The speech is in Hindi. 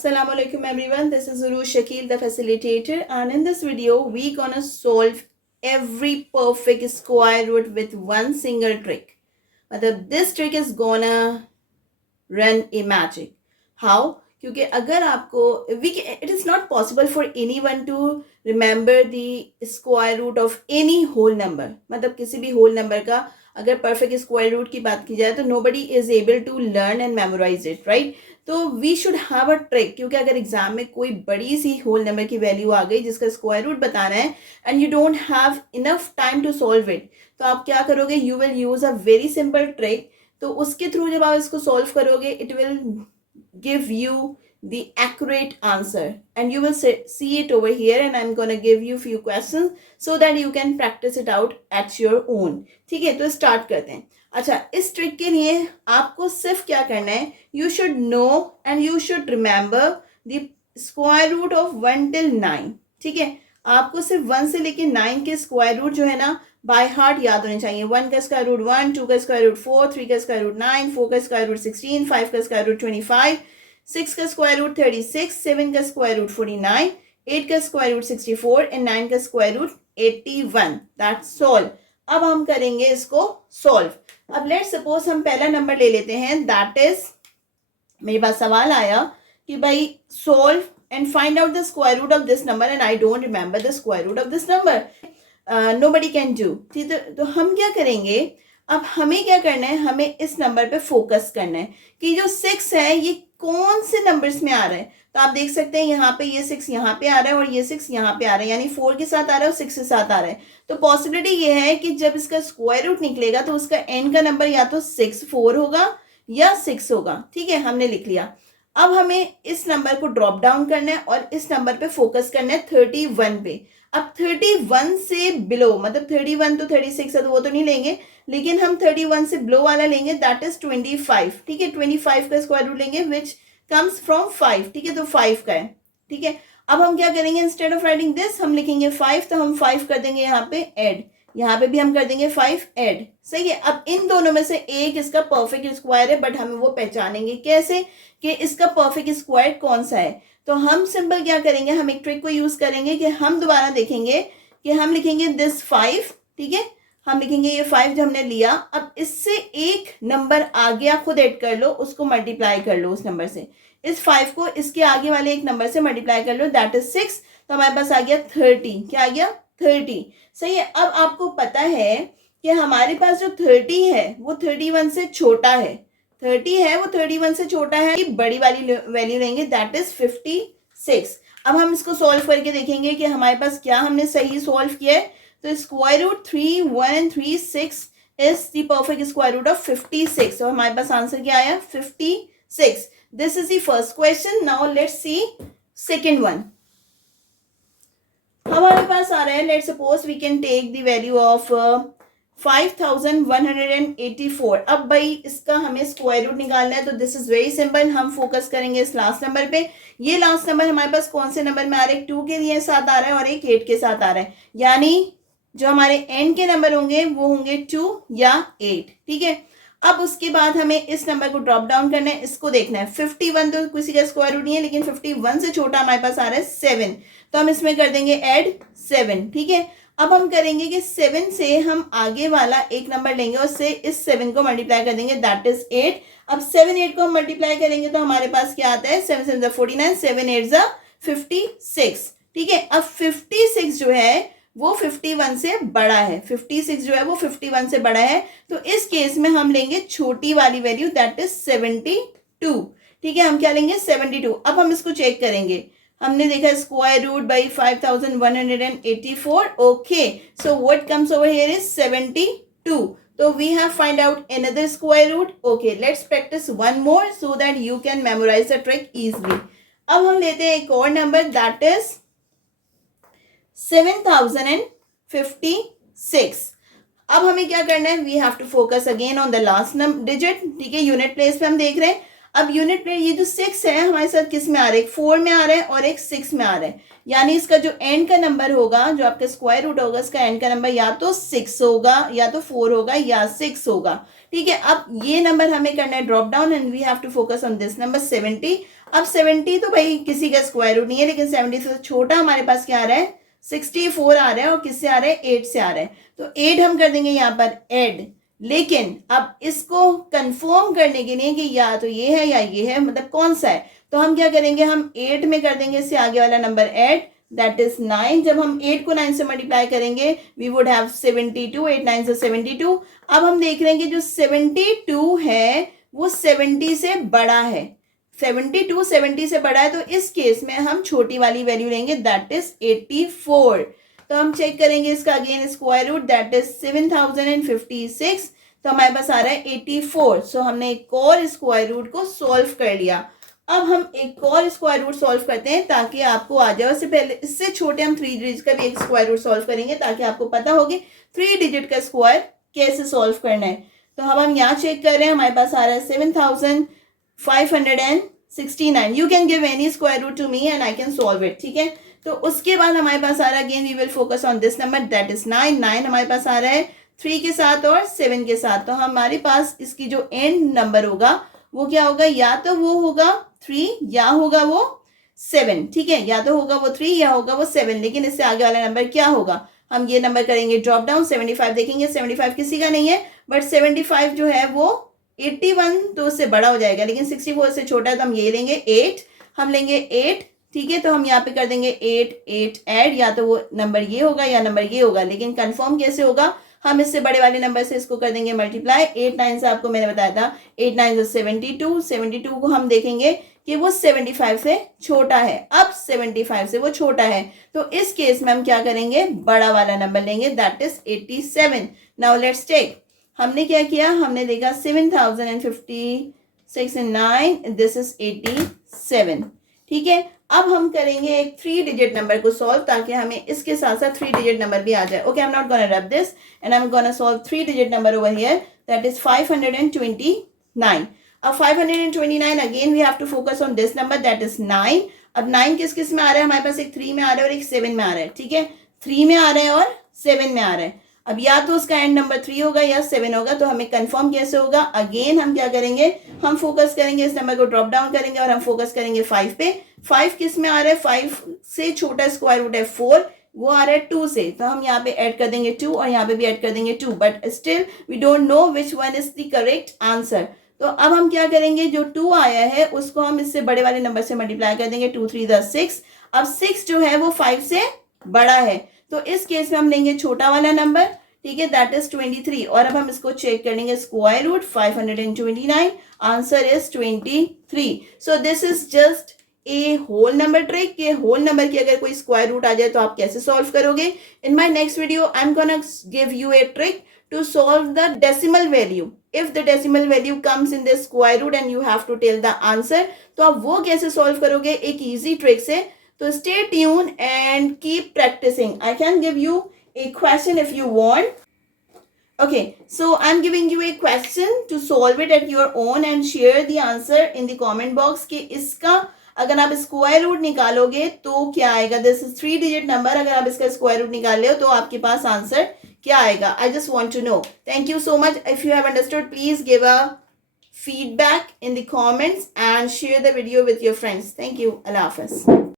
Assalamu alaikum everyone, this is Urush Shakil, the facilitator, and in this video we gonna solve every perfect square root with one single trick. This trick is gonna run a magic. How? क्योंकि अगर आपको it is not possible for anyone to remember the square root of any whole number. मतलब किसी भी whole number का अगर perfect square root की बात की जाए तो nobody is able to learn and memorize it, right? तो we should have a trick, क्योंकि अगर एग्जाम में कोई बड़ी सी होल नंबर की वैल्यू आ गई जिसका स्क्वायर रूट बताना है and you don't have enough time to solve it, तो आप क्या करोगे, you will use a very simple trick. तो उसके थ्रू जब आप इसको सॉल्व करोगे it will give you the accurate answer, and you will see it over here, and I'm going to give you few questions so that you can practice it out at your own. ठीक है, तो स्टार्ट करते हैं. अच्छा, इस ट्रिक के लिए आपको सिर्फ क्या करना है, you should know and you should remember the square root of 1 till 9. ठीक है, आपको सिर्फ 1 से लेके 9 के स्क्वायर रूट जो है ना बाय हार्ट याद होने चाहिए. 1 का स्क्वायर रूट 1, 2 का स्क्वायर रूट 4, 3 का स्क्वायर रूट 9, 4 का स्क्वायर रूट 16, 5 का स्क्वायर रूट 25, 6 का स्क्वायर रूट 36, 7 का स्क्वायर रूट 49, 8 का स्क्वायर रूट 64 एंड 9 का स्क्वायर रूट 81. That's all. अब हम करेंगे इसको सॉल्व. अब लेट सपोज हम पहला नंबर ले लेते हैं, दैट इज, मेरे पास सवाल आया कि भाई solve and find out the square root of this number and I don't remember the square root of this number. Nobody can do. ठीक है, तो हम क्या करेंगे, अब हमें क्या करना है, हमें इस नंबर पे फोकस करना है कि जो 6 है ये कौन से नंबर्स में आ रहा है. तो आप देख सकते हैं यहाँ पे ये 6 यहाँ पे आ रहा है और ये 6 यहाँ पे आ रहा है, यानी 4 के साथ आ रहा है और 6 के साथ आ रहा है. तो पॉसिबिलिटी ये है कि जब इसका स्क्वायर रूट निकलेगा तो उसका एंड का नंबर या तो 4 होगा या 6 होगा. ठीक है, हमने लिख लिया. अब हमें इस नंबर को ड्रॉप डाउन करना है और इस नंबर पे फोकस करना है 31 पे. अब 31 से बिलो, मतलब 31 तो 36 है तो वो तो नहीं लेंगे, लेकिन हम 31 से बिलो वाला लेंगे, दैट इज 25. ठीक है, 25 का स्क्वायर रूट लेंगे विच कम्स फ्रॉम 5. ठीक है, तो 5 का है. ठीक है, अब हम क्या करेंगे, इंस्टेड ऑफ राइटिंग दिस हम लिखेंगे 5, तो हम 5 कर देंगे यहाँ पे ऐड, यहाँ पे भी हम कर देंगे 5 ऐड. सही है. अब इन दोनों में से एक इसका परफेक्ट स्क्वायर है, बट हमें वो पहचानेंगे कैसे कि इसका परफेक्ट स्क्वायर कौन सा है. तो हम सिंपल क्या करेंगे, हम एक ट्रिक को यूज करेंगे कि हम दोबारा देखेंगे कि हम लिखेंगे दिस 5. ठीक है, हम लिखेंगे ये 5 जो हमने लिया. अब इससे एक नंबर आगे आप खुद ऐड कर लो, उसको मल्टीप्लाई कर लो उस नंबर से. इस 5 को इसके आगे वाले एक नंबर से मल्टीप्लाई कर लो, दैट इज 6. तो हमारे पास आ गया 30. क्या आ गया, 30. सही है. अब आपको पता है कि हमारे पास जो 30 है वो 31 से छोटा है. 30 है वो 31 से छोटा है, बड़ी वाली वैल्यू लेंगे, दैट इज 56. अब हम इसको सॉल्व करके देखेंगे कि हमारे पास क्या हमने सही सॉल्व किया है. तो square root 3, 1 and 3, 6 is the perfect square root of 56. तो हमारे पास आंसर क्या आया, 56. This is the first question. Now let's see second one. हमारे पास आ रहा है, let's suppose we can take the value of 5184. अब भाई इसका हमें स्क्वायर रूट निकालना है, तो दिस इज वेरी सिंपल. हम फोकस करेंगे इस लास्ट नंबर पे. ये लास्ट नंबर हमारे पास कौन से नंबर में आ रहा है, 2 के लिए साथ आ रहा है और एक 8 के साथ आ रहा है, यानी जो हमारे एंड के नंबर होंगे वो होंगे 2 या 8. ठीक है, अब उसके बाद हमें इस नंबर को ड्रॉप डाउन करना है, इसको देखना है. 51 तो किसी का स्क्वायर रूट नहीं है, लेकिन 51 से छोटा हमारे पास आ रहा है 7, तो हम इसमें कर देंगे ऐड 7. ठीक है, अब हम करेंगे कि 7 से हम आगे वाला एक नंबर लेंगे और से इस 7 को मल्टीप्लाई कर देंगे, दैट इज 8. अब 7 8 को हम मल्टीप्लाई करेंगे तो हमारे पास क्या आता है, 7 7 49, 7 8 56. ठीक है, अब 56 जो है वो 51 से बड़ा है. 56 जो है वो 51 से बड़ा है, तो इस केस में हम लेंगे छोटी वाली वैल्यू, दैट इज 72. ठीक है, हम क्या लेंगे, 72. अब हम इसको चेक करेंगे. हमने देखा square root by 5184. Okay, so what comes over here is 72. तो we have find out another square root. Okay, let's practice one more so that you can memorize the trick easily. अब हम लेते हैं एक और नंबर, दैट इज 7056. अब हमें क्या करना है, we have to focus again on the last digit. ठीक है, यूनिट प्लेस पे हम देख रहे हैं. अब यूनिट में ये जो 6 है हमारे साथ किस में आ रहा है, एक 4 में आ रहा है और एक 6 में आ रहा है, यानी इसका जो एंड का नंबर होगा, जो आपका स्क्वायर रूट होगा, इसका एंड का नंबर या तो 6 होगा या तो 4 होगा या 6 होगा। ठीक है, अब ये नंबर हमें करना है drop down and we have to focus on this number 70। अब 70 तो भाई किसी का स्क्वायर रूट नहीं है, लेकिन 70 से छोटा हमारे पास क्या आ रहा है, 64 आ रहा है, और किससे आ रहा है, 8 से आ रहा है। तो 8 हम कर देंगे यहाँ पर ऐड, लेकिन अब इसको कंफर्म करने के लिए कि या तो ये है या ये है, मतलब कौन सा है, तो हम क्या करेंगे, हम 8 में कर देंगे इससे आगे वाला नंबर ऐड, दैट इज 9। जब हम 8 को 9 से मल्टीप्लाई करेंगे वी वुड हैव 72, 8 9 से 72। अब हम देख रहे हैं कि जो 72 है वो 70 से बड़ा है, 72 70 से बड़ा है, तो इस केस में हम छोटी वाली वैल्यू लेंगे, दैट इज 84। तो हम चेक करेंगे इसका again square root, that is 7056, तो हमारे पास आ रहा है 84। सो हमने एक और स्क्वायर रूट को सॉल्व कर लिया। अब हम एक और स्क्वायर रूट सॉल्व करते हैं ताकि आपको आ जाए। उससे पहले इससे छोटे हम 3 डिजिट का भी एक स्क्वायर रूट सॉल्व करेंगे ताकि आपको पता होगी 3 डिजिट का स्क्वायर कैसे सॉल्व करना है। तो हम यहाँ चेक कर रहे हैं, हमारे पास आ रहा है 7569। You can give any square root to me and I can solve it. ठीक है, तो उसके बाद हमारे पास आ रहा है, again we will focus on this number, that is 9। 9 हमारे पास आ रहा है 3 के साथ और 7 के साथ। तो हमारे पास इसकी जो एंड नंबर होगा वो क्या होगा, या तो वो होगा 3 या होगा वो 7। ठीक है, या तो होगा वो 3 या होगा वो 7, लेकिन इससे आगे वाला नंबर क्या होगा, हम ये नंबर करेंगे ड्रॉप डाउन। 75 देखेंगे, 75 किसी का नहीं है, बट 75 जो है वो 81 तो उससे बड़ा हो जाएगा, लेकिन 64 से छोटा है, तो हम ये लेंगे 8, हम लेंगे 8। ठीक है, तो हम यहाँ पे कर देंगे 8 8 ऐड, या तो वो नंबर ये होगा या नंबर ये होगा, लेकिन कंफर्म कैसे होगा, हम इससे बड़े वाले नंबर से इसको कर देंगे मल्टीप्लाई। 8 9 से आपको मैंने बताया था 8 9 से 72, 72 को हम देखेंगे कि वो 75 से छोटा है। अब 75 से वो छोटा है, तो इस केस में हम क्या करेंगे, बड़ा वाला नंबर लेंगे, that is 87। Now let's take, हमने क्या किया, हमने देखा 7056 and 9, दिस इज 87। ठीक है, अब हम करेंगे एक 3 डिजिट नंबर को सॉल्व ताकि हमें इसके साथ साथ 3 डिजिट नंबर भी आ जाए। Okay, I am not gonna rub this and I am gonna solve 3 digit number over here, that is 529। अब 529 again we have to focus on this number, that is 9। अब 9 किस किस में आ रहा है, हमारे पास एक 3 में आ रहा है और एक 7 में आ रहा है। ठीक है, 3 में आ रहा है और 7 में आ रहा है। अब या तो उसका एंड नंबर 3 होगा या 7 होगा, तो हमें कंफर्म कैसे होगा, अगेन हम क्या करेंगे, हम फोकस करेंगे, इस नंबर को ड्रॉप डाउन करेंगे और हम फोकस करेंगे 5 पे। 5 किस में आ रहा है, 5 से छोटा स्क्वायर रूट है 4, वो आ रहा है 2 से, तो हम यहाँ पे ऐड कर देंगे 2 और यहाँ पे भी ऐड कर देंगे 2, but still we don't know which one is the correct answer. तो अब हम क्या करेंगे, जो 2 आया है उसको हम इससे बड़े वाले नंबर से मल्टीप्लाई कर देंगे, 2 3 6। अब 6 जो है वो 5 से बड़ा है, तो इस केस में हम लेंगे छोटा वाला नंबर। ठीक है, दैट इज 23। और अब हम इसको चेक कर लेंगे, square root 529, answer is 23। So this is just a whole number trick, के होल नंबर की अगर कोई स्क्वायर रूट आ जाए तो आप कैसे सॉल्व करोगे। In my next video I am gonna give U a trick to solve the decimal value. If the decimal value comes in the square root and you have to tell the answer, तो आप वो कैसे solve करोगे एक easy trick से। तो stay tuned and keep practicing. I can give you a question if you want. Okay, so I'm giving you a question to solve it at your own and share the answer in the comment box कि इसका अगर आप स्क्वायर रूट निकालोगे तो क्या आएगा। दिस इज 3 डिजिट नंबर, अगर आप इसका स्क्वायर रूट निकाल ले हो तो आपके पास आंसर क्या आएगा। I just want to know. Thank you so much. If you have understood please give a feedback in the comments and share the video with your friends. Thank you. Allah Hafiz.